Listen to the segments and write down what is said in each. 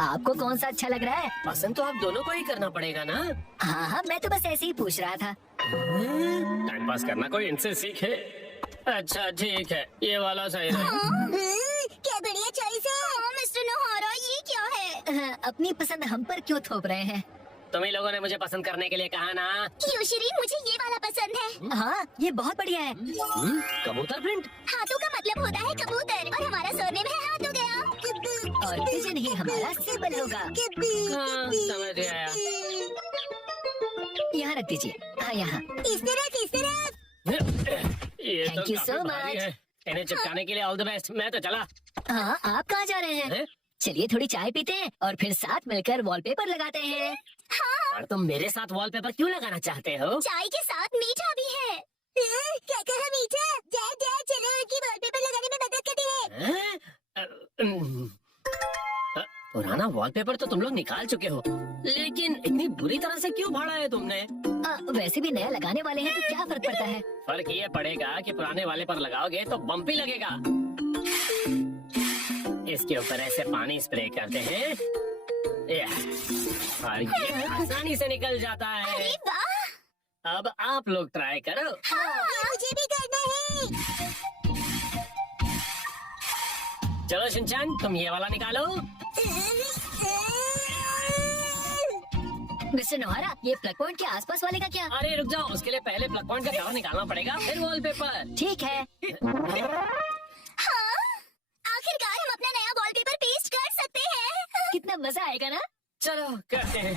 आपको कौन सा अच्छा लग रहा है? पसंद तो आप दोनों को ही करना पड़ेगा ना। हाँ हाँ, मैं तो बस ऐसे ही पूछ रहा था। टाइम पास करना कोई इनसे सीखे। अच्छा ठीक है, ये वाला सही है। क्या बढ़िया चॉइस है। मिस्टर नोहारा, ये क्या है? अपनी पसंद हम पर क्यों थोप रहे हैं? तुम्ही लोगों ने मुझे पसंद करने के लिए कहा ना। योशिरी, मुझे ये वाला पसंद है। हाँ, ये बहुत बढ़िया है। कबूतर प्रिंट। हाथों का मतलब होता है कबूतर और हमारा सरनेम है हाथ हो गया। और पिजन ही हमारा सिंबल होगा। हाँ, समझ गया। यहाँ रख दीजिए। हाँ, यहाँ। इस तरफ। ये Thank तो you काफी so भारी much. है। इन्हें चिपकाने के लिए ऑल द बेस्ट। मैं तो चला। हाँ, आप कहाँ जा रहे हैं? हैं? चलिए थोड़ी चाय पीते हैं और फिर साथ मिलकर वॉलपेपर लगाते हैं। और तुम मेरे साथ वॉलपेपर क्यों लगाना चाहते हो? चाय के साथ मीठा भी है। क्या कहा मीठा? जा चलो, उनकी वॉलपेपर लगाने में मदद करते हैं। हैं? पुराना वॉलपेपर तो तुम लोग निकाल चुके हो, लेकिन इतनी बुरी तरह से क्यों फाड़ा है तुमने? वैसे भी नया लगाने वाले हैं तो क्या फर्क पड़ता है? फर्क ये पड़ेगा कि पुराने वाले पर लगाओगे तो बम्पी लगेगा। इसके ऊपर ऐसे पानी स्प्रे करते हैं और ये आसानी से निकल जाता है। अरे वाह! अब आप लोग ट्राई करो। हाँ, मुझे भी करना है। चलो शिनचैन, तुम ये वाला निकालो। मिस्टर नोहारा, ये प्लग पॉइंट के आसपास वाले का क्या? अरे रुक जाओ, उसके लिए पहले प्लग पॉइंट का कवर निकालना पड़ेगा, फिर वॉलपेपर। ठीक है। हाँ, आखिरकार हम अपना नया वॉलपेपर पेस्ट कर सकते हैं। कितना मजा आएगा ना? चलो करते हैं।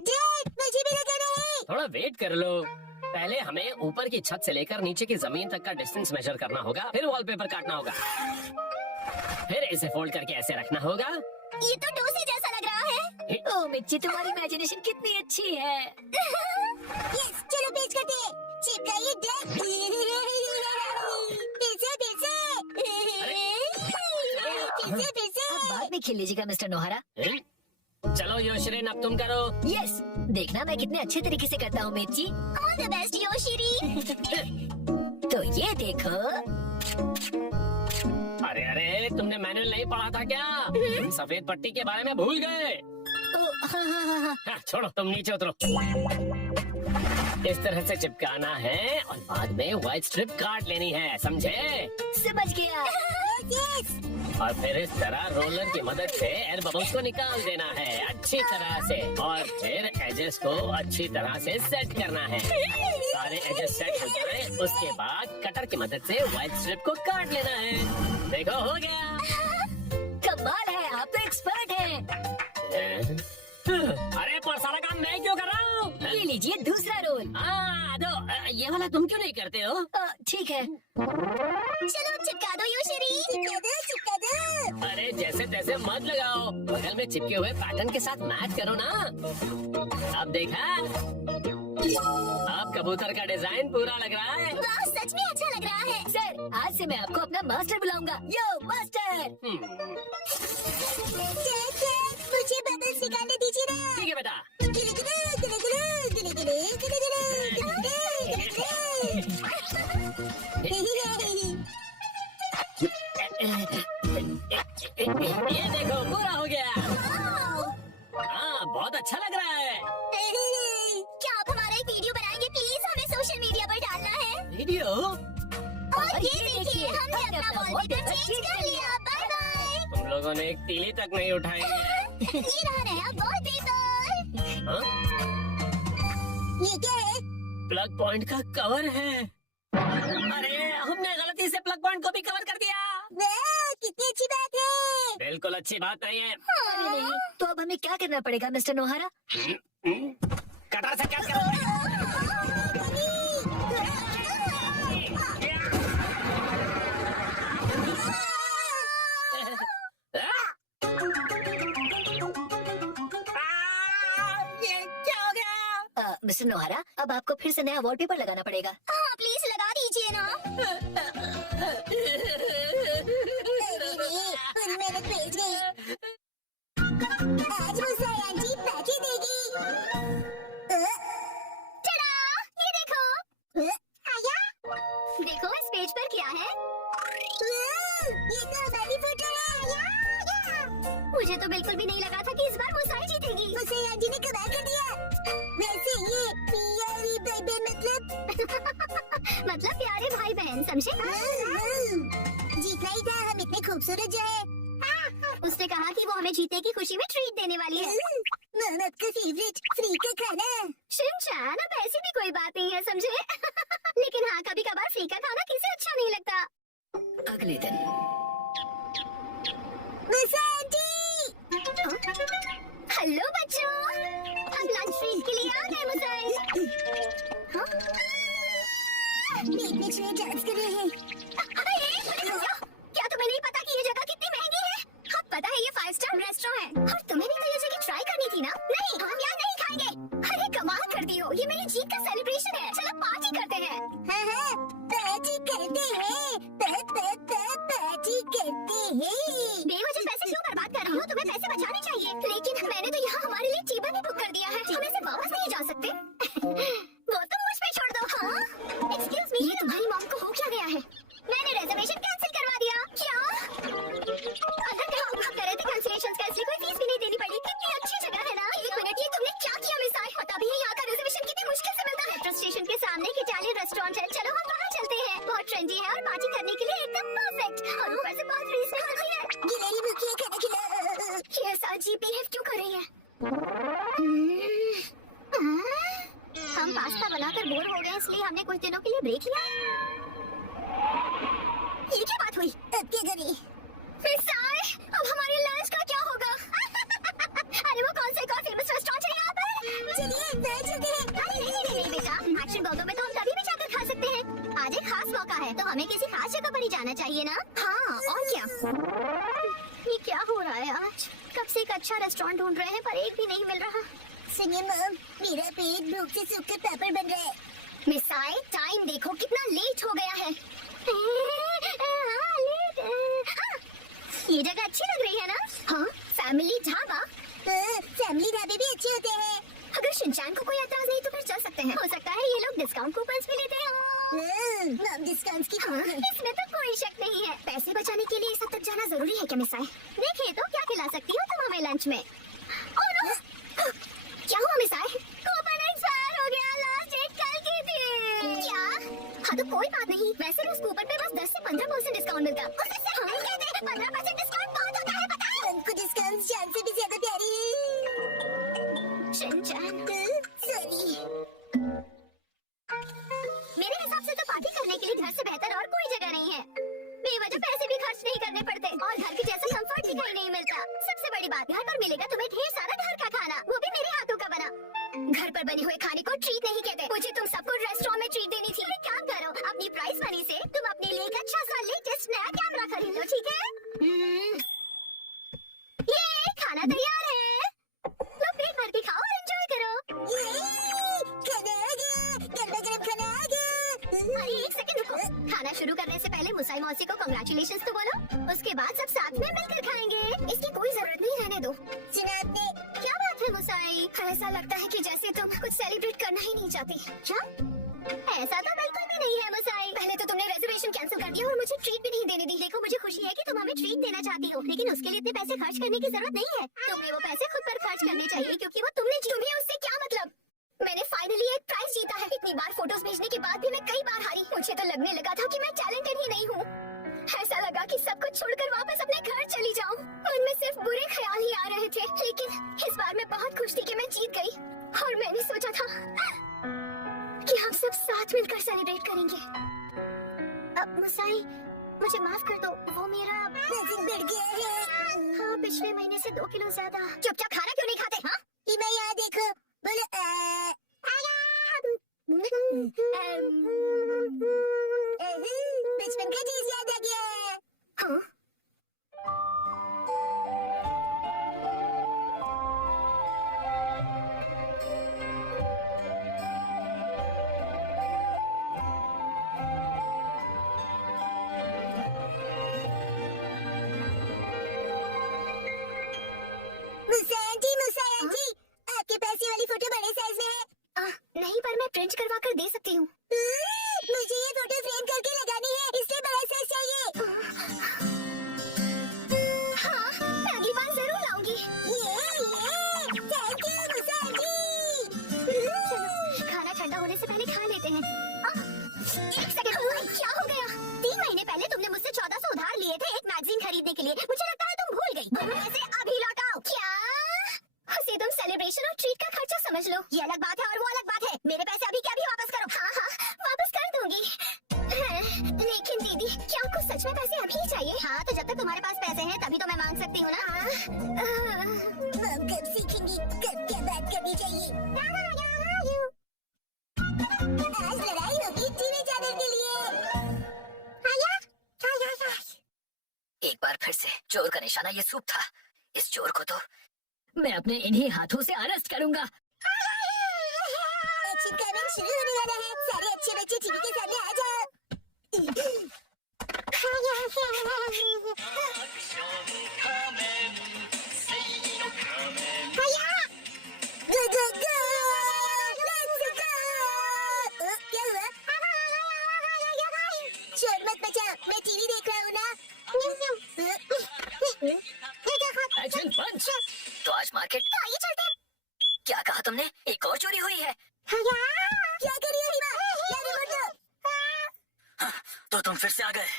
डैड, मुझे भी लगाना है। थोड़ा वेट कर लो। पहले हमें ऊपर की छत से लेकर नीचे की जमीन तक का डिस्टेंस मेजर करना होगा, फिर वॉलपेपर काटना होगा, फिर इसे फोल्ड करके ऐसे रखना होगा। ये तो डोसे जैसा लग रहा है। ओ मिर्ची, तुम्हारी इमेजिनेशन कितनी अच्छी है। यस, चलो पेस्ट करते हैं। चिपकाइए डैड। फिर से। अब बाद में खेल लीजिएगा मिस्टर नोहारा। हैं? चलो योशिरिन, अब तुम करो। यस, देखना मैं कितने अच्छे तरीके से करता हूँ मिर्ची। ऑल द बेस्ट योशिरी। तो ये देखो। अरे अरे, तुमने मैनुअल नहीं पढ़ा था क्या? तुम सफेद पट्टी के बारे में भूल गए। ओ, हाँ हाँ हाँ हाँ। हाँ, छोड़ो, तुम नीचे उतरो। इस तरह से चिपकाना है और बाद में व्हाइट स्ट्रिप काट लेनी है, समझे? समझ गया। और फिर इस तरह रोलर की मदद से एयर बबल्स को निकाल देना है अच्छी तरह से, और फिर एजेस को अच्छी तरह से सेट करना है। सारे एजेस सेट हो जाए, उसके बाद कटर की मदद से व्हाइट स्ट्रिप को काट लेना है। देखो, हो गया। कमाल है, आप तो एक्सपर्ट हैं। अरे पर सारा काम मैं क्यों कर रहा हूँ? ये लीजिए दूसरा रोल। ये वाला तुम क्यों नहीं करते हो? ठीक है। चलो चिपका दो योशिरी। चिपका दो। अरे जैसे तैसे मत लगाओ, बगल में चिपके हुए पैटर्न के साथ मैच करो ना। अब देखा, अब कबूतर का डिजाइन पूरा लग रहा है। वाह, सच में अच्छा लग रहा है। सर, आज से मैं आपको अपना मास्टर बुलाऊंगा। यो मास्टर। मुझे बबल्स निकालने दीजिए ना। ठीक है बेटा। ये देखो, पूरा हो गया। हाँ, बहुत अच्छा लग रहा है। क्या आप हमारा एक वीडियो बनाएंगे प्लीज? हमें सोशल मीडिया पर डालना है। वीडियो? और ये देखिए, हमने अपना वॉलपेपर चेंज कर लिया। Bye bye. तुम लोगों ने एक तीली तक नहीं उठाई है। ये रहा नया वॉलपेपर। हाँ? ये क्या है? प्लग पॉइंट का कवर है। अरे हमने गलती से प्लग पॉइंट को भी कवर कर दिया। वाह, कितनी अच्छी बात है। बिल्कुल अच्छी बात नहीं है। अरे नहीं, तो अब हमें क्या करना पड़ेगा मिस्टर नोहारा? कटर से कट करो। ये क्या हो गया? मिस्टर नोहारा, अब आपको फिर से नया वॉलपेपर लगाना पड़ेगा। हाँ, प्लीज लगा दीजिए ना। पूरी मेहनत वेस्ट गई। आज मुझे आंटी पैके देगी। टडा, ये देखो। आया। देखो इस पेज पर क्या है। ये तो हमारी फोटो है। मुझे तो बिल्कुल भी नहीं लगा था कि इस बार मुसाई जीतेगी। मुसाई आंटी ने कमाल कर दिया। वैसे ये प्यारी भाई बहन मतलब प्यारे भाई बहन, समझे? जीतना ही था, हम इतने खूबसूरत जो है। उसने कहा कि वो हमें जीतने की खुशी में ट्रीट देने वाली है। मोहम्मद का फेवरेट फ्री का खाना। शिनचैन, अब ऐसी भी कोई बात नहीं है, समझे? लेकिन हाँ, कभी कभार फ्री का खाना किसे अच्छा नहीं लगता। अगले दिन हेलो बच्चों, हम लंच ब्रेक के लिए आ गए। मुसाई मीट में छह डांस कर रहे हैं। क्या तुम्हें नहीं पता कि ये जगह कितनी महंगी है? हाँ पता है, ये 5 स्टार रेस्टोरेंट है। और तुम्हें भी तो ये जगह ट्राई करनी थी ना? नहीं, हम यहाँ नहीं खाएंगे। अरे कमाल कर दी हो, ये मेरी जीत का सेलिब्रेशन है। चलो पार्टी करते हैं। हाँ, पार्टी करते हैं। पार्टी करते हैं। बेवजह पैसे क्यों बर्बाद कर रही हो? तुम्हें पैसे बचाने चाहिए। लेकिन मैंने तो यहाँ हमारे लिए टेबल भी बुक कर दिया है। हम ऐसे वापस नहीं जा सकते। वो तुम मुझ पे छोड़ दो। हाँ, एक्सक्यूज मी, ये तुम्हारी मॉम को हो क्या गया है? मैंने रिजर्वेशन कैंसिल करवा दिया। क्या? अंदर कहीं हम कर रहे थे कैंसिलेशन का, इसलिए कोई फीस भी नहीं देनी पड़ी। कितनी अच्छी जगह है ना? एक मिनट, ये तुमने क्या किया मिसाई? पता भी है यहाँ का रिजर्वेशन कितनी मुश्किल से मिलता है। मेट्रो स्टेशन के सामने एक इटालियन रेस्टोरेंट है। चलो हम वहाँ चलते हैं। बहुत ट्रेंडी है और पार्टी करने के लिए एकदम परफेक्ट। और ऊपर से बहुत रीजनेबल भी है। गिलहरी भूखी है, खाना खिलाओ। ये ऐसा अजीब बिहेव क्यों कर रही है? हम पास्ता बनाकर बोर हो गए, इसलिए हमने कुछ दिनों के लिए ब्रेक लिया। ये क्या बात हुई? अब क्या करें? मिसाई, अब हमारे लंच का क्या होगा? अरे वो कौन सा एक और फेमस रेस्टोरेंट है यहाँ पर? चलिए बैठ चलते हैं। नहीं बेटा, एक्शन बर्गर में तो हम तभी भी जाकर खा सकते हैं। आज एक खास मौका है, तो हमें किसी खास जगह पर ही जाना चाहिए ना? हाँ, और क्या? ये क्या हो रहा है आज? कब से एक अच्छा रेस्टोरेंट ढूंढ रहे हैं, पर एक भी नहीं मिल रहा। सुनिए मॉम, मेरा पेट भूख से सूखकर पापड़ बन रहा है। मिसाई, टाइम देखो कितना लेट हो गया है। ये जगह अच्छी लग रही है ना? हाँ, फैमिली ढाबा। फैमिली ढाबे भी अच्छे होते हैं। अगर शिनचैन को कोई एतराज नहीं तो फिर चल सकते हैं। हो सकता है ये लोग डिस्काउंट कूपन्स भी लेते हैं। मॉम डिस्काउंट्स की इसमें तो कोई शक नहीं है। पैसे बचाने के लिए इस हद तक जाना जरूरी है क्या मिसाई? देखिए तो क्या खिला सकती हो तुम हमें लंच में? Oh no! क्या हुआ मिसाई? कूपन एक्सपायर हो गया, लास्ट डेट कल की थी। क्या? हाँ तो कोई बात नहीं, वैसे उस कूपन पे बस 10 से 15% डिस्काउंट मिलता। उससे हम कहते हैं 15% डिस्काउंट बहुत होता है, पता है? हमको डिस्काउंट जान से भी ज्यादा प्यारी है। Shinchan, sorry. मेरे हिसाब से तो पार्टी करने के लिए घर से बेहतर और कोई जगह नहीं है। बेवजह पैसे भी खर्च नहीं करने पड़ते और घर के जैसा कंफर्ट भी कहीं नहीं मिलता। सबसे बड़ी बात, घर पर मिलेगा तुम्हें ढेर सारा घर का खाना, वो भी मेरे हाथों का बना। घर पर बने हुए खाने को ट्रीट नहीं कहते। मुझे तुम सबको रेस्टोरेंट में ट्रीट देनी थी। एक काम करो, अपनी प्राइस मनी से तुम अपने लिए एक अच्छा सा लेटेस्ट नया कैमरा खरीद लो, ठीक है? ये खाना तैयार है, लो पेट भर के खाओ और एंजॉय करो। खाना आ गया, गरम गरम खाना आ गया। अरे एक सेकंड रुको, खाना शुरू करने से पहले मुसाई मौसी को कांग्रेचुलेशंस तो बोलो, उसके बाद सब साथ में मिलकर खाएंगे। इसकी कोई जरूरत नहीं, रहने दो। सुना आपने? क्या बात है मुसाई? ऐसा लगता है कि जैसे तुम कुछ सेलिब्रेट करना ही नहीं चाहती। क्या? ऐसा तो बिल्कुल भी नहीं है मुसाई। पहले तो तुमने रिजर्वेशन कैंसिल कर दिया और मुझे ट्रीट भी नहीं देने दी। देखो मुझे खुशी है कि तुम हमें ट्रीट देना चाहती हो, लेकिन उसके लिए इतने पैसे खर्च करने की जरूरत नहीं है। तुम्हें वो पैसे खुद पर खर्च करने चाहिए, क्योंकि वो तुमने तुम्हें उससे क्या मतलब? मैंने फाइनली एक प्राइज जीता है। इतनी बार फोटोज भेजने के बाद भी मैं कई बार हारी। मुझे तो लगने लगा था कि मैं टैलेंटेड ही नहीं हूँ। ऐसा लगा कि सब कुछ छोड़कर वापस अपने घर चली जाऊं। मन में सिर्फ बुरे ख्याल ही आ रहे थे, लेकिन इस बार मैं बहुत खुश थी कि मैं जीत गई। और मैंने सोचा था कि हम सब साथ मिलकर सेलिब्रेट करेंगे। अब मुसाई, मुझे माफ कर दो, वो मेरा वजन बढ़ गया है। हाँ, पिछले महीने से 2 किलो ज्यादा। चुपचाप खाना क्यों नहीं खाते? हाँ, मैं यहाँ देखो, बोलो बचपन का चीज याद आ गया। हाँ? मुसाई आंटी, आपके पैसे वाली फोटो बड़े साइज में है। नहीं, पर मैं प्रिंट करवा कर दे सकती हूँ। मुझे ये फोटो फ्रेम करके लगानी है, इसलिए बड़ा साइज चलो खाना ठंडा होने से पहले खा लेते हैं। एक सेकंड, क्या हो गया? 3 महीने पहले तुमने मुझसे 1400 उधार लिए थे एक मैगजीन खरीदने के लिए। मुझे लगता है तुम भूल गई। पैसे अभी लौटाओ। क्या? उसे तुम सेलिब्रेशन और ट्रीट का खर्चा समझ लो। ये अलग बात है और वो अलग बात है। मेरे पैसे अभी के अभी वापस करो। हाँ हाँ वापस कर दूंगी। लेकिन दीदी, क्या आपको सच में पैसे अभी चाहिए? हाँ, तो जब तक तुम्हारे पास पैसे हैं तभी तो मैं मांग सकती हूँ ना। हम कब सीखेंगी कब क्या बात करनी चाहिए? आज लड़ाई होगी टीवी चैनल के लिए। एक बार फिर से चोर का निशाना ये सूप था। इस चोर को तो मैं अपने इन्हीं हाथों से अरेस्ट करूंगा। एक्शन कमेंट शुरू होने वाला है। सारे अच्छे बच्चे टीवी के सामने आ जाओ। क्या हुआ? शोर मत मचा, मैं टीवी देख रहा हूँ ना। एक्शन पंच। तो आज मार्केट तो आइए चलते हैं। क्या कहा तुमने? एक और चोरी हुई है। क्या कर रही हो हिमा? क्या रिमोट दो। तो तुम फिर से आ गए।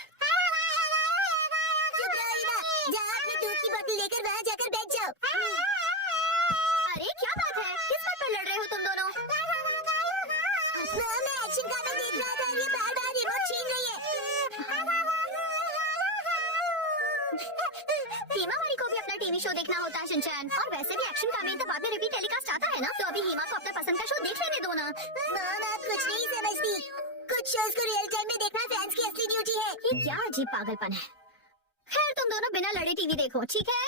चुप रहो हिमा, जाओ अपनी दूध की बोतल लेकर वहाँ जाकर बैठ जाओ। अरे क्या बात है? किस बात पर लड़ रहे हो तुम दोनों? मैं एक्शन गाना देख रहा था और ये बार-बार रिमोट छीन रही है। हिमा वाली को भी अपना टीवी शो देखना होता है शिनचैन। और वैसे भी एक्शन कामेन तो बाद में रिपीट टेलीकास्ट आता है ना, तो अभी हिमा को अपना पसंद का शो देख लेने दो ना। आप कुछ नहीं समझती। कुछ शोज को रियल टाइम में देखना फैंस की असली ड्यूटी है। ये क्या अजीब पागलपन है। खैर तुम दोनों बिना लड़े टीवी देखो, ठीक है?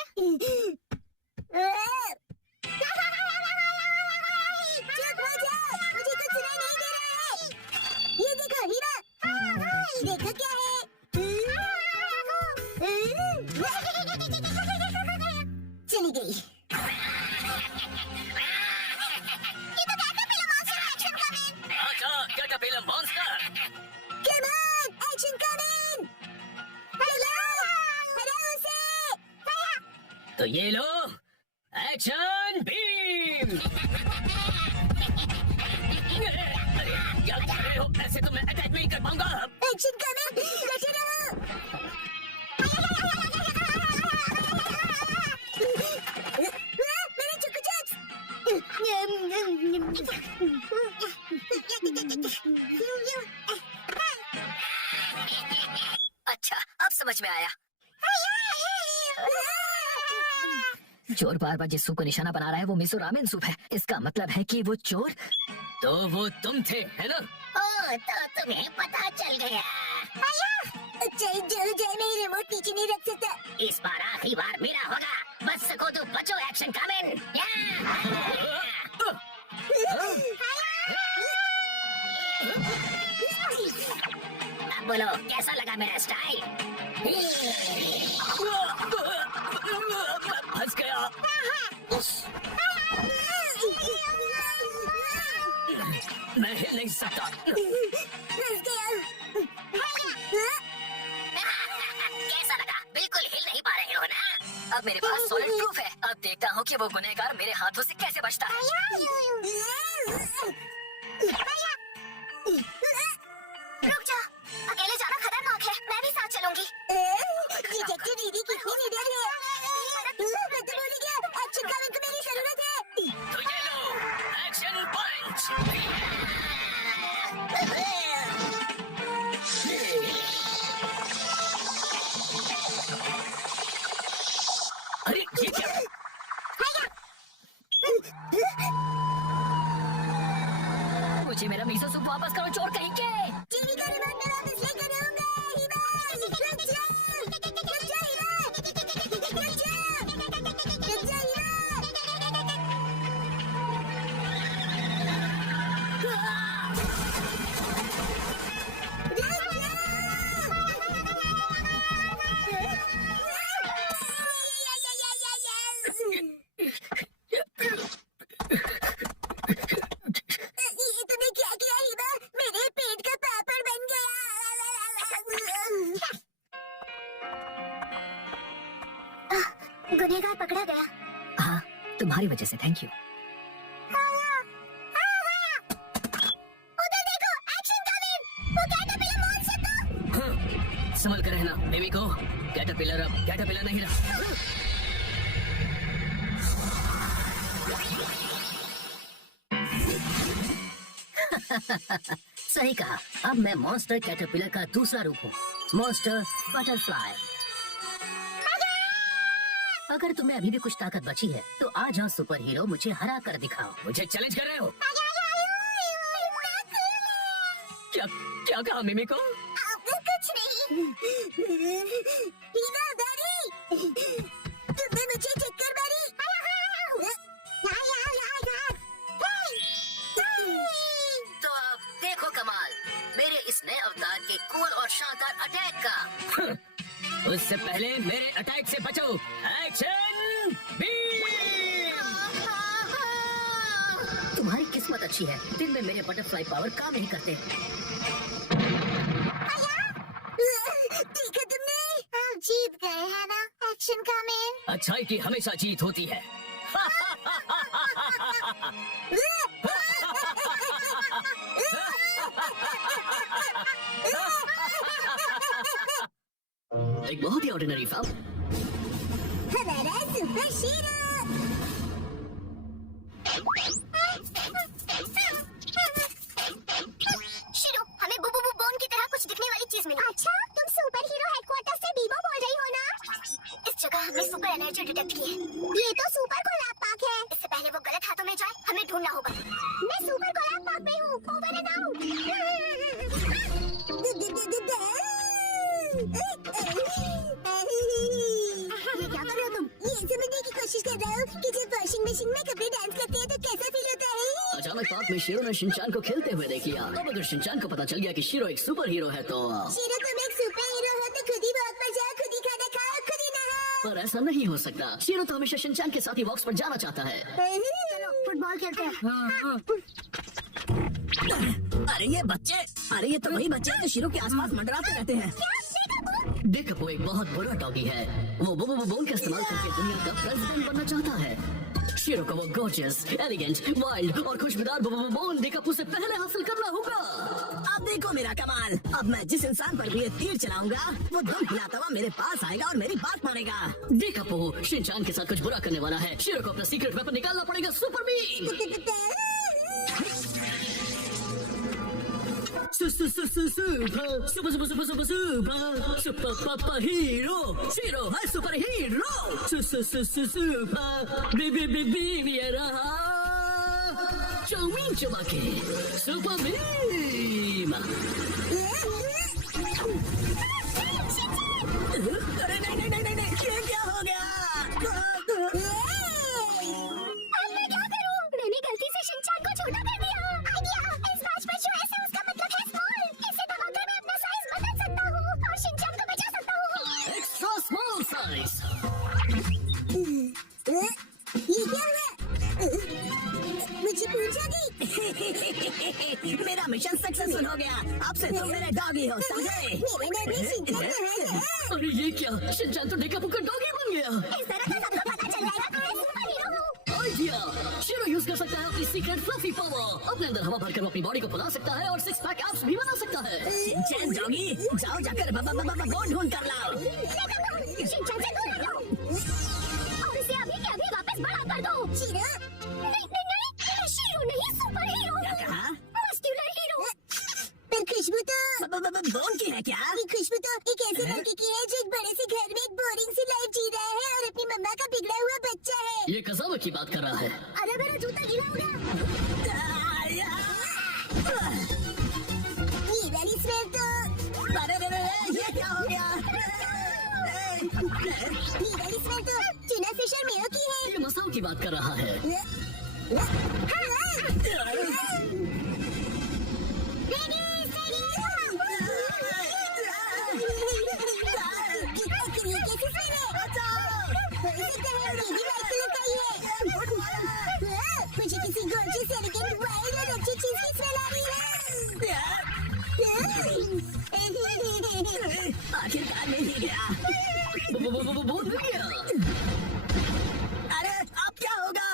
चुप हो जाओ, मुझे कुछ सुनाई नहीं दे रहा है। ये देखो हिमा, देखो क्या है। चली गई। ये तो कैटरपिलर मॉन्स्टर एक्शन कमेन। अच्छा, caterpillar monster. Come on, action come on. Hello उसे। तो ये लो, एक्शन बीम। अरे क्या कर रहे हो? ऐसे तो मैं अटैक नहीं कर पाऊंगा। एक्शन कमेन, डटे रहो। मेरे चुकू चिप्स। अच्छा, अब समझ में आया। चोर बार बार जिस सूप को निशाना बना रहा है वो मिसो रामेन सूप है। इसका मतलब है कि वो चोर। तो वो तुम थे, है ना? ओ, तो तुम्हें पता चल गया। चाहे जो जाए, मैं रिमोट पीछे नहीं रख सकता। इस बार आखिरी बार मेरा होगा। बच सको तो बचो एक्शन कामेन। अब बोलो कैसा लगा मेरा स्टाइल? फंस गया। मैं हिल नहीं सकता। कैसा लगा? बिल्कुल हिल नहीं पा रहे हो ना? अब मेरे पास सॉलिड प्रूफ है। अब देखता हूँ कि वो गुनहगार मेरे हाथों से कैसे बचता है। रुक जा, अकेले जाना खतरनाक है। मैं भी साथ चलूंगी। डिटेक्टिव दीदी कितनी निडर है। मैं तो भूल गया, एक्शन कमेन को मेरी जरूरत है। तो ये लो, एक्शन पंच। अरे ये क्या? मुझे मेरा मिसो सूप वापस करो चोर कहीं के। टीवी का रिमोट मैं वापस लेकर आऊंगा। हिमा, रुक जा। रुक जा हिमा। रुक जा। रुक जा हिमा। ये तुमने क्या किया हिमा? मेरे पेट का पापड़ बन गया। गुनहगार पकड़ा गया। हाँ, तुम्हारी वजह से थैंक यू। उधर देखो, एक्शन कमिंग। वो कैटरपिलर मॉन्स्टर तो संभल कर रहना बेबी को। कैटरपिलर अब कैटरपिलर नहीं रहा। सही कहा, अब मैं मॉन्स्टर कैटरपिलर का दूसरा रूप हूँ, मॉन्स्टर बटरफ्लाई। अगर तुम्हें अभी भी कुछ ताकत बची है तो आ जाओ सुपर हीरो, मुझे हरा कर दिखाओ। मुझे चैलेंज कर रहे हो? क्या क्या कहा मिमी को? कुछ नहीं। हीना दादी, तुमने मुझे चक्कर मारी। तो अब देखो कमाल मेरे इस नए अवतार के कूल और शानदार अटैक का। उससे पहले मेरे अटैक से बचो। Action beam! तुम्हारी किस्मत अच्छी है, दिन में मेरे बटरफ्लाई पावर काम नहीं करते। देखा तुमने? आप जीत गए हैं ना? Action coming. अच्छाई की हमेशा जीत होती है। एक बहुत ही ऑर्डिनरी फार्म। हमारा सुपर हीरो। शीरो, हमें बुबू बोन की तरह कुछ दिखने वाली चीज मिली। अच्छा, तुम सुपर हीरो हेडक्वार्टर से बीबो बोल रही हो ना? इस जगह हमने सुपर एनर्जी डिटेक्ट की है। ये तो सुपर कोलैब पार्क है। इससे पहले वो गलत हाथों में जाए, हमें ढूंढना होगा। मैं सुपर कोलैब पार्क में हूँ। Over and out. ये क्या कर रहे हो तुम? ये समझने की कोशिश कर रहा हूँ कि जब वॉशिंग मशीन में कपड़े डांस करते हैं तो कैसा फील होता है। अचानक पार्क में शीरो ने शिनचान को खेलते हुए देख लिया। अब अगर शिनचान को पता चल गया कि शीरो एक सुपर हीरो है तो शीरो, तुम एक सुपर हीरो हो तो खुद ही वॉक पर जाओ, खुद ही खाना खाओ, खुद ही नहाओ। पर ऐसा नहीं हो सकता। शीरो तो हमेशा शिनचान के साथ ही वॉक्स पर जाना चाहता है। चलो फुटबॉल खेलते हैं। अरे ये बच्चे, अरे ये तो वही बच्चे हैं जो शीरो के आसपास मंडराते रहते हैं। डेकापो एक बहुत बुरा डॉगी है। वो बोन का इस्तेमाल करके दुनिया का प्रेसिडेंट बनना चाहता है। शीरो को वो गॉर्जियस, एलिगेंट, वाइल्ड और खुशबूदार बोन डेकापो से पहले हासिल करना होगा। अब देखो मेरा कमाल। अब मैं जिस इंसान पर भी ये तीर चलाऊंगा वो दम हिलाता हुआ मेरे पास आएगा और मेरी बात मानेगा। डेकापो शिनचान के साथ कुछ बुरा करने वाला है। शीरो को अपना सीक्रेट वेपन निकालना पड़ेगा, सुपर बीम। सुपर पापा हीरो, शीरो है सुपर हीरो। सुपर बी ये रहा चाउमीन चबा के सुपर बीम। अरे नहीं, ये क्या हो गया? अब मैं क्या करूं? मैंने गलती से शिनचान को छोटा कर दिया। आइडिया, इस मैच में जो ऐसे उसका मतलब है स्मॉल। इसे दबाकर मैं अपना साइज बदल सकता हूँ और शिनचान को बचा सकता हूँ। Extra small size. ये क्या है? मुझे पूछा नहीं। मेरा मिशन सक्सेसफुल हो गया। अब से तुम मेरे डॉगी हो, समझे? मेरे में भी शिनचान है। अरे ये क्या, शिनचान तो डेकापो का डॉगी बन गया। इस तरह से सबको पता चल जाएगा कि मैं सुपर हीरो हूँ। आइडिया, शीरो यूज कर सकता है अपनी सीक्रेट फ्लफी पावर। अपने अंदर हवा भरकर वो अपनी बॉडी को फुला सकता है और सिक्स पैक एब्स भी बना सकता है। शिनचैन डॉगी, जाओ जाकर बोन ढूंढ कर लाओ। शिनचान से दूर रहो और इसे अभी के अभी वापस बड़ा कर दो। शीरो, नहीं, मैं शीरो नहीं, सुपर हीरो हूँ। कहा? Muscular hero. पर खुशबू तो बोन की है क्या? ये खुशबू तो एक ऐसे लड़के की है जो एक बड़े से घर में एक बोरिंग सी लाइफ जी रहा है और अपनी मम्मा का बिगड़ा हुआ बच्चा है। ये कसावा की बात कर रहा है। अरे मेरा जूता गीला हो गया। ये वाली स्मेल तो अरे ये क्या हो गया? ये वाली स्मेल तो टूना फिशर मेयो की है। ये मसाओ की बात कर रहा है। मुझे किसी gorgeous, elegant, wild और अच्छी चीज की स्मेल आ रही है। आखिरकार मिल ही गया। बोल गया। अरे अब क्या होगा?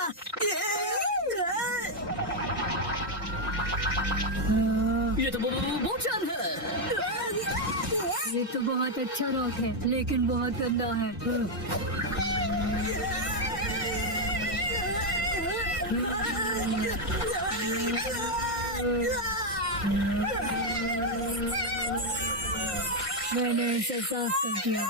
तो बहुत अच्छा रॉक है, लेकिन बहुत गंदा है। मैंने इसे साफ कर दिया।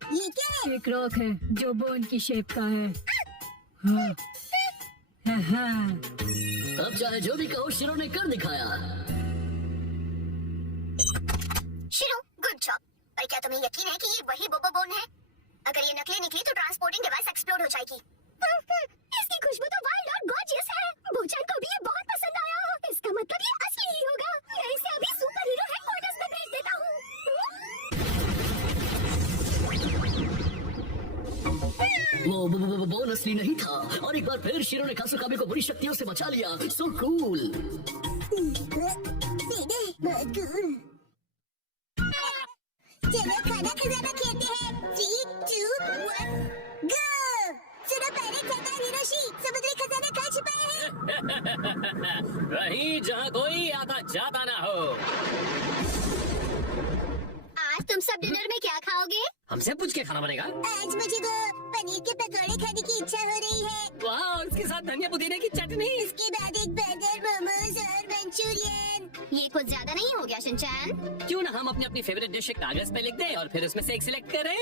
ये क्या है? एक रॉक है जो बोन की शेप का है। हाँ। हाँ। अब चाहे जो भी कहो, शिरो ने कर दिखाया। शिरो, गुड जॉब। पर क्या तुम्हें यकीन है कि ये वही बोबो बोन है? अगर ये नकली निकली तो ट्रांसपोर्टिंग डिवाइस एक्सप्लोड हो जाएगी। इसकी खुशबू तो वाइल्ड और गॉर्जियस है। भूचान को भी ये बहुत पसंद आया। इसका मतलब ये असली ही होगा। मैं इसे अभी सुपर हीरो हेडक्वार्टर्स में भेज देता हूँ। वो बोन असली नहीं था, और एक बार फिर शिरो ने कासुकाबे को बुरी शक्तियों से बचा लिया। So cool. चलो खाना खजाना खेलते हैं। 3, 2, 1, गो! सुनो पायरेट सरदार हिरोशी, समुद्री खजाना कहाँ छिपा है? वहीं जहाँ कोई आता जाता ना हो। आज तुम सब डिनर में क्या खाओगे? हमसे पूछ के खाना बनेगा। आज मुझे वो पनीर के पकौड़े खाने की इच्छा हो रही है। वाह, और उसके साथ धनिया पुदीने की चटनी। इसके बाद एक बर्गर, मोमोज और मंचूरियन। ये कुछ ज्यादा नहीं हो गया शिनचैन? क्यों ना हम अपनी अपनी फेवरेट डिश कागज पे लिख दें और फिर उसमें से एक सिलेक्ट करें।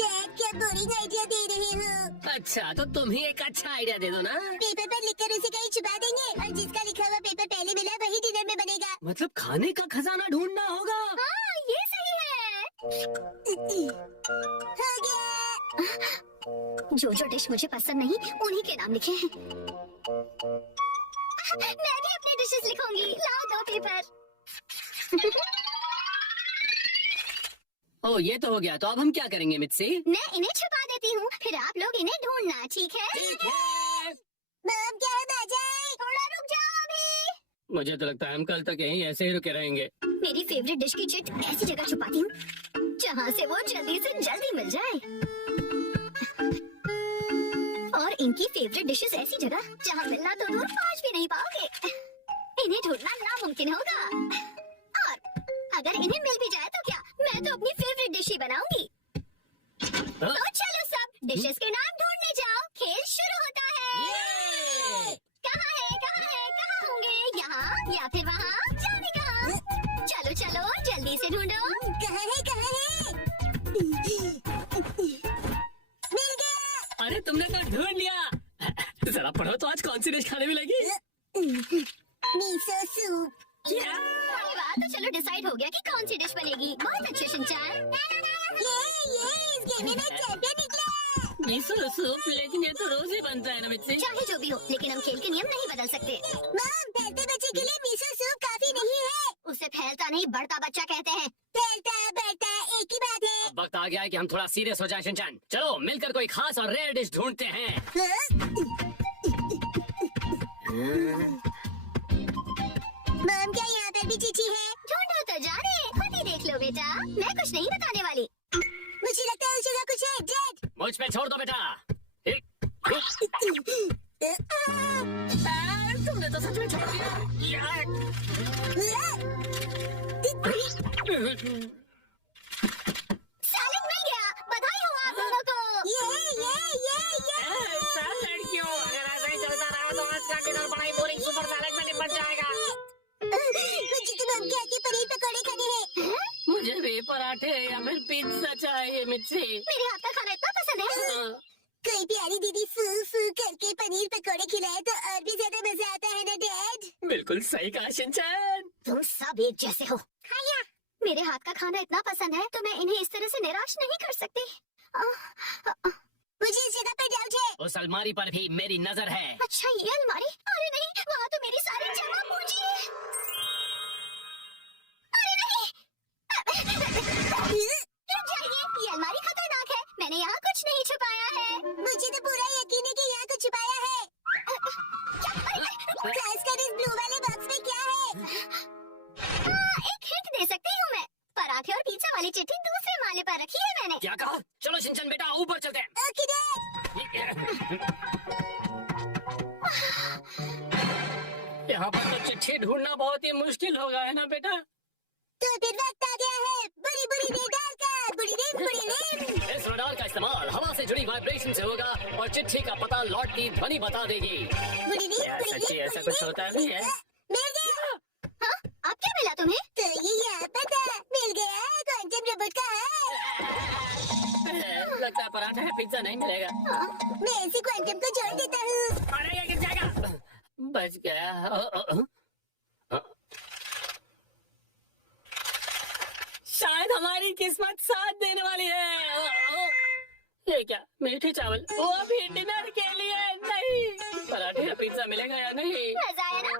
डैड, क्या बोरिंग आइडिया दे रहे हो? अच्छा, तो तुम ही एक अच्छा आइडिया दे दो ना। पेपर पर लिखकर उसे कहीं छुपा देंगे और जिसका लिखा हुआ पेपर पहले मिला वही डिनर में बनेगा। मतलब खाने का खजाना ढूंढना होगा। हाँ, ये सही है। हो गया। जो जो डिश मुझे पसंद नहीं उन्हीं के नाम लिखे हैं। मैं भी अपनी डिशेस लिखूंगी। लाओ 2 पेपर। ओ, ये तो हो गया। तो अब हम क्या करेंगे मित्सी? मैं इन्हें छुपा देती हूँ, फिर आप लोग इन्हें ढूंढना, ठीक है? ठीक है। मम, क्या हम आ जाए? थोड़ा रुक जाओ अभी। मुझे तो लगता है हम कल तक यहीं ऐसे ही रुके रहेंगे। मेरी फेवरेट डिश की चिट ऐसी जगह छुपाती हूँ जहाँ से वो जल्दी से जल्दी मिल जाए, और इनकी फेवरेट डिशेस ऐसी जगह जहाँ मिलना तो दूर पहुँच भी नहीं पाओगे। इन्हें ढूंढना नामुमकिन होगा, और अगर इन्हें मिल भी जाए तो क्या, मैं तो अपनी फेवरेट डिश ही बनाऊंगी। तो चलो सब डिशेस के नाम ढूंढने जाओ। खेल शुरू होता है। कहाँ है, कहाँ है, कहाँ होंगे? यहाँ या फिर वहाँ? जाने कहाँ? चलो चलो जल्दी से ढूंढो। कहाँ है, कहाँ है? मिल गया। अरे तुमने तो ढूंढ लिया। जरा पढ़ो तो आज कौन सी डिश खाने मिलेगी? Miso soup. क्या? अरे वाह, तो चलो डिसाइड हो गया कि कौन सी डिश बनेगी। बहुत अच्छे शिनचैन। ये इस गेम में मैं चैंपियन निकला। मिसो सूप, लेकिन ये तो रोज ही बनता है ना मित्सी। चाहे जो भी हो, लेकिन हम खेल के नियम नहीं बदल सकते। मम, फैलते बच्चे के लिए मिसो सूप काफी नहीं है। उसे फैलता नहीं बढ़ता बच्चा कहते हैं। फैलता बढ़ता एक ही बात है। अब वक्त आ गया है कि हम थोड़ा सीरियस हो जाए शिनचैन। चलो मिलकर कोई खास और रेयर डिश ढूंढते हैं। मम, क्या यहाँ पर भी चिट्ठी है? ढूंढो तो जाने, खुद ही देख लो बेटा। मैं कुछ नहीं बताने वाली। मुझे लगता है उस जगह कुछ है। डैड, मुझ पे छोड़ दो बेटा। तुमने तो सच में छोड़ दिया। सैलेड मिल गया। बधाई हो आप दोनों को। सब लड़कियों, अगर ऐसा ही चलता रहा तो आज का डिनर बड़ा ही बोरिंग सुपर सैलेड में निपट जाएगा। मुझे तो मम के पनीर पकौड़े खाने हैं। मुझे भी पराठे या फिर पिज्जा चाहिए मिर्ची। मेरे हाथ का खाना इतना पसंद है। कोई प्यारी दीदी फू फू करके पनीर पकौड़े खिलाए तो और भी ज्यादा मजा आता है ना डैड? बिल्कुल सही कहा शिनचैन। तुम सब एक जैसे हो। खाया। मेरे हाथ का खाना इतना पसंद है तो मैं इन्हें इस तरह से निराश नहीं कर सकती। मुझे इस जगह पर डाउट है। उस अलमारी पर भी मेरी नजर है। अच्छा, ये अलमारी? अरे नहीं, वहाँ तो मेरी सारी जमा पूंजी है। अरे नहीं। रुक जाइए, ये अलमारी खतरनाक है। मैंने यहाँ कुछ नहीं छुपाया है। मुझे तो पूरा यकीन है कि यहाँ कुछ छुपाया है। क्या? वाली चिट्ठी दूसरे माले पर रखी है मैंने। क्या कहा? चलो शिनचैन बेटा ऊपर चलते हैं। Okay dad. यहाँ पर तो चिट्ठी ढूंढना बहुत ही मुश्किल होगा, है ना बेटा? तो फिर वक्त आ गया है बुरी बुरी रेडार का। बुरी रेम। इस रडार का इस्तेमाल हवा से जुड़ी वाइब्रेशन से होगा और चिट्ठी का पता लौट की ध्वनि बता देगी। बुरी रेम। सच्ची ऐसा कुछ होता भी है? मिल गया। हाँ, अब क्या मिला तुम्हें? तो ये यहाँ पता मिल गया। क्वांटम रोबोट का है। लगता है पराठा है, पिज्जा नहीं मिलेगा। मैं इसी क्वांटम को जोड़ देता हूँ। अरे ये गिर जाएगा। बच गया। शायद हमारी किस्मत साथ देने वाली है। ये क्या? मीठे चावल, वो भी डिनर के लिए नहीं। पराठे या पिज्जा मिलेगा या नहीं? मजा आया ना?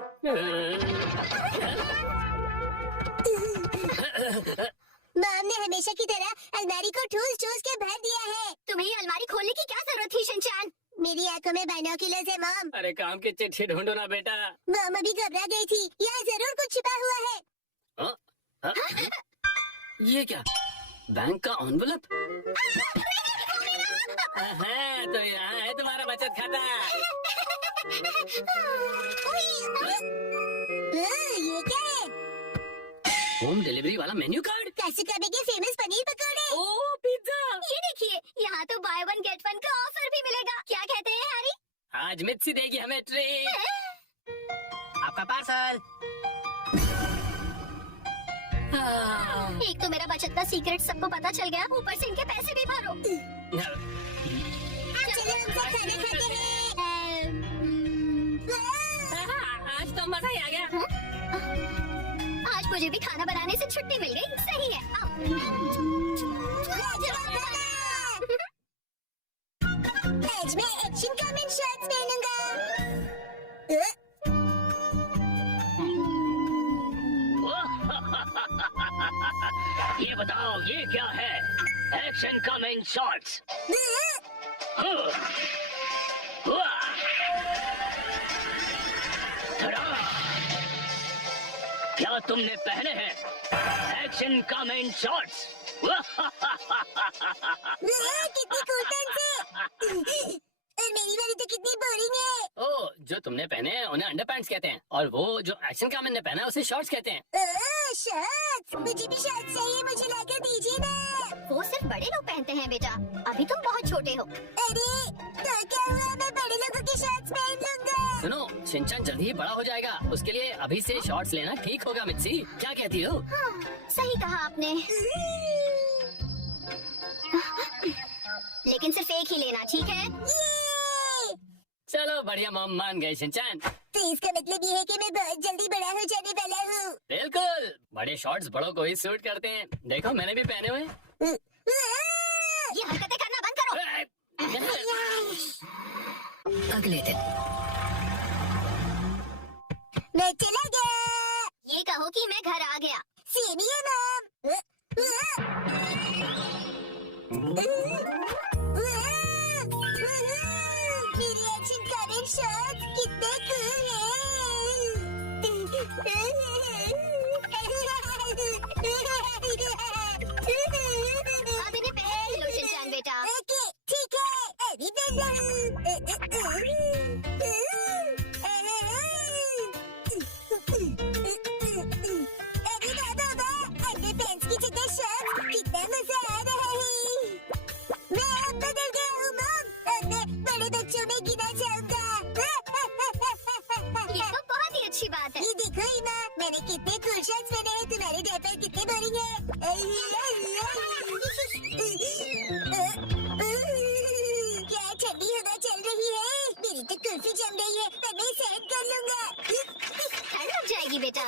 मॉम ने हमेशा की तरह अलमारी को ठूस के भर दिया है। तुम्हें ये अलमारी खोलने की क्या जरूरत थी शिनचैन? मेरी आंखों में बाइनोक्यूलर्स है मॉम। अरे काम की चिट्ठी ढूंढो ना बेटा। मॉम अभी घबरा गई थी। यहाँ जरूर कुछ छिपा हुआ है। ये क्या? बैंक का एनवेलप? तो यहाँ है तुम्हारा बचत खाता। ये क्या है? होम डिलीवरी वाला मेन्यू कार्ड। कासुकाबे के फेमस पनीर पकौड़े। ओ पिज्जा। ये देखिए, यहाँ तो बाय वन गेट वन का ऑफर भी मिलेगा। क्या कहते हैं हैरी? आज मित्सी देगी हमें ट्रीट। आपका पार्सल। एक तो मेरा बचत का सीक्रेट सबको पता चल गया, ऊपर से इनके पैसे भी भरो। चलो हम सब खाना खाते हैं। आज तो मजा ही आ गया। आज मुझे भी खाना बनाने से छुट्टी मिल गई। सही है। आज मैं एक्शन कमेंट शॉट्स पहनूंगा। ये बताओ ये क्या है? Action coming shots. क्या तुमने पहने हैं एक्शन कमिंग शॉट्स? कितनी कूल पेंस है। और मेरी वाली तो कितनी बोरिंग है। ओ, जो तुमने पहने हैं उन्हें अंडरपैंट्स कहते हैं और वो जो एक्शन कामन ने पहना है उसे शॉर्ट्स कहते हैं। शॉर्ट्स? मुझे भी शॉर्ट्स चाहिए, मुझे लाकर दीजिए ना। वो सिर्फ बड़े लोग पहनते हैं बेटा, अभी तुम बहुत छोटे हो। अरे तो क्या हुआ, मैं बड़े लोगों की शॉर्ट्स पहन लूंगा। सुनो, शिनचैन जल्दी ही बड़ा हो जाएगा, उसके लिए अभी से शॉर्ट्स लेना ठीक होगा। मित्सी क्या कहती हो? हाँ, सही कहा आपने। लेकिन सिर्फ एक ही लेना, ठीक है? चलो बढ़िया मॉम, मान गए शिनचैन। तो इसका मतलब ये है कि मैं बहुत जल्दी बड़ा हो जाने वाला हूँ। बिल्कुल, बड़े शॉर्ट्स बड़ों को ही सूट करते हैं। देखो मैंने भी पहने हुए। ये हरकतें करना बंद करो। अगले दिन मैं चला गया। ये कहो कि मैं घर आ गया। सेम ही है मॉम। मेरे एक्शन कमेंट शॉट्स कितने कूल हैं। अब इन्हें पहन लो शिनचैन बेटा। ओके ठीक है, अभी अंडरपैंट्स की जगह शॉर्ट्स, कितना मजा आ रहा है। मैं अब बदल गया हूँ मॉम, अब मैं बड़े बच्चों में गिना जाऊंगा। ये तो बहुत ही अच्छी बात है। ये देखो इमा, मैंने कितने कूल शॉट्स पहने हैं। तुम्हारे डायपर कितने बोरिंग हैं। क्या ठंडी हवा चल रही है। मेरी तो कुल्फी जम रही है, पर मैं सहन कर लूंगा। ठंड लग जाएगी बेटा।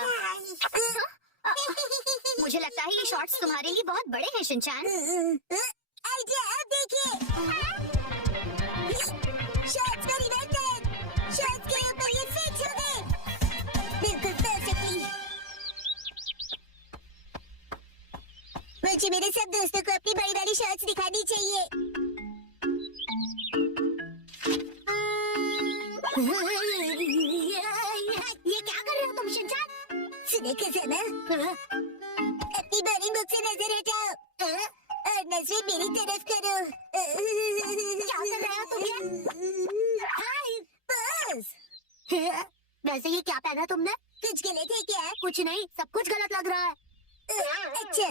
मुझे लगता है ये शॉर्ट्स तुम्हारे लिए बहुत बड़े हैं शिनचैन। आइडिया, आप देखिए। शॉर्ट्स को रिवर्स कर। शॉर्ट्स के ऊपर ये फिट हो गए बिल्कुल परफेक्टली। मुझे मेरे सब दोस्तों को अपनी बड़ी वाली शॉर्ट्स दिखानी चाहिए। ये क्या कर रहे हो तुम शिनचैन? सुने खजाना, अपनी बोरिंग बुक से नजर हटाओ। और नजरें मेरी तरफ करो। क्या कर रहे हो तुम ये? हाय बस। वैसे ये क्या पहना तुमने? कुछ गलत है क्या? कुछ नहीं, सब कुछ गलत लग रहा है। अच्छा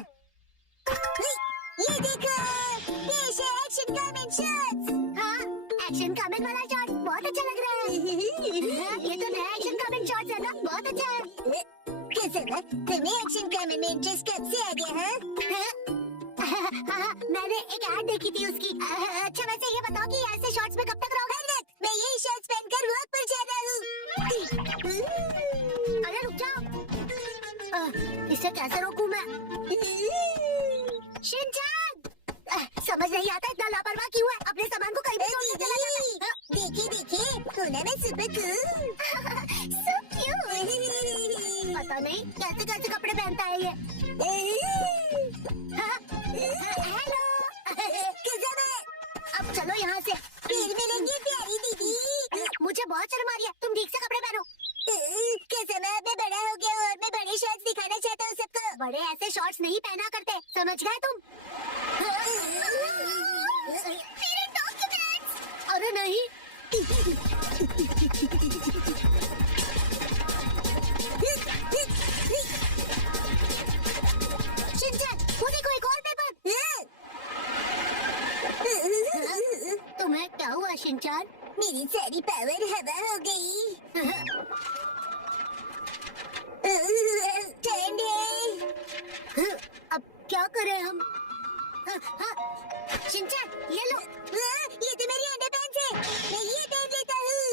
ये देखो, ये एक्शन कमेंट शॉट्स। हाँ, एक्शन कमेंट वाला शॉट बहुत अच्छा लग रहा है। ये तो नया एक्शन कमेंट शॉट्स है ना, बहुत अच्छा है। कैसे ना, तुम्हें एक्शन कमेंट में इंटरेस्ट कब से आ गया है? मैंने एक ऐड देखी थी उसकी। अच्छा वैसे ये बताओ कि ऐसे शॉर्ट्स में कब तक रहोगे? मैं यही शॉर्ट्स पहनकर वॉक पर जा रहा हूँ। अरे रुक जाओ, इसे कैसे रोकूं मैं? शिनचान, समझ नहीं आता इतना लापरवाह क्यों है? अपने सामान को कहीं भी छोड़ के चला जाता है। देखिए देखिए, होना मैं सुपर कूल। So cute. पता नहीं कैसे कैसे कपड़े पहनता है ये। हेलो अब चलो यहाँ से, फिर मिलेंगे प्यारी दीदी। मुझे बहुत शर्म आ रही है, तुम ठीक से कपड़े पहनो। कैसे मैं अब बड़ा हो गया और मैं बड़े शॉर्ट्स दिखाना चाहता हूँ सबको। बड़े ऐसे शॉर्ट्स नहीं पहना करते, समझ गए तुम? मेरे डॉक्यूमेंट्स। अरे नहीं। शिनचान, उन्हीं को एक और पेपर। तुम्हें क्या हुआ शिनचान? मेरी सारी पावर हवा हो गई। ठंड है। अब क्या करें हम? शिनचान ये लो। ये तो मेरी अंडरपैंट्स है, मैं ये पहन लेता हूँ।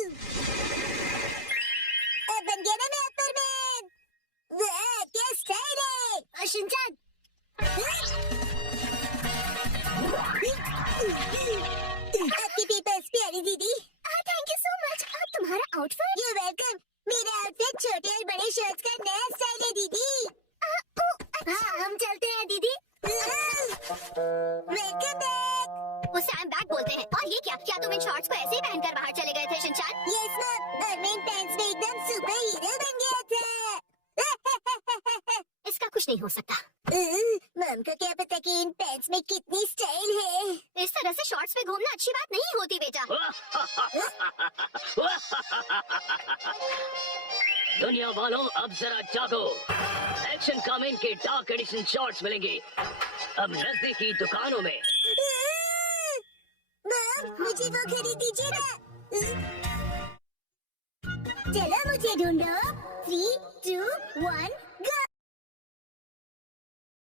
अब बन गया ना मैं अपर-मैन। वाह क्या स्टाइल है। शिनचान आपके पेपर्स प्यारी दीदी। Thank you so much. अब तुम्हारा आउटफिट। You welcome. मेरा आउटफिट छोटे और बड़े शर्ट्स का नया स्टाइल है दीदी। हाँ हम चलते हैं दीदी। Welcome back. उसे आई एम बैक बोलते हैं। और ये क्या तुम इन शॉर्ट्स को ऐसे ही पहनकर बाहर चले गए थे शिनचान? यस मैम, और मैं इन पैंट्स में एकदम सुपर हीरो बन गया था। इसका कुछ नहीं हो सकता। मैम को क्या पता कि इन पैंट्स में कितनी स्टाइल है। इस तरह से शॉर्ट्स में घूमना अच्छी बात नहीं होती बेटा। दुनिया वालों अब जरा जागो, एक्शन कमेंट के डार्क एडिशन शॉर्ट्स मिलेंगे अब नजदीकी दुकानों में। मैम मुझे वो खरीद दीजिए ना। चलो मुझे ढूंढो। 3, 2, 1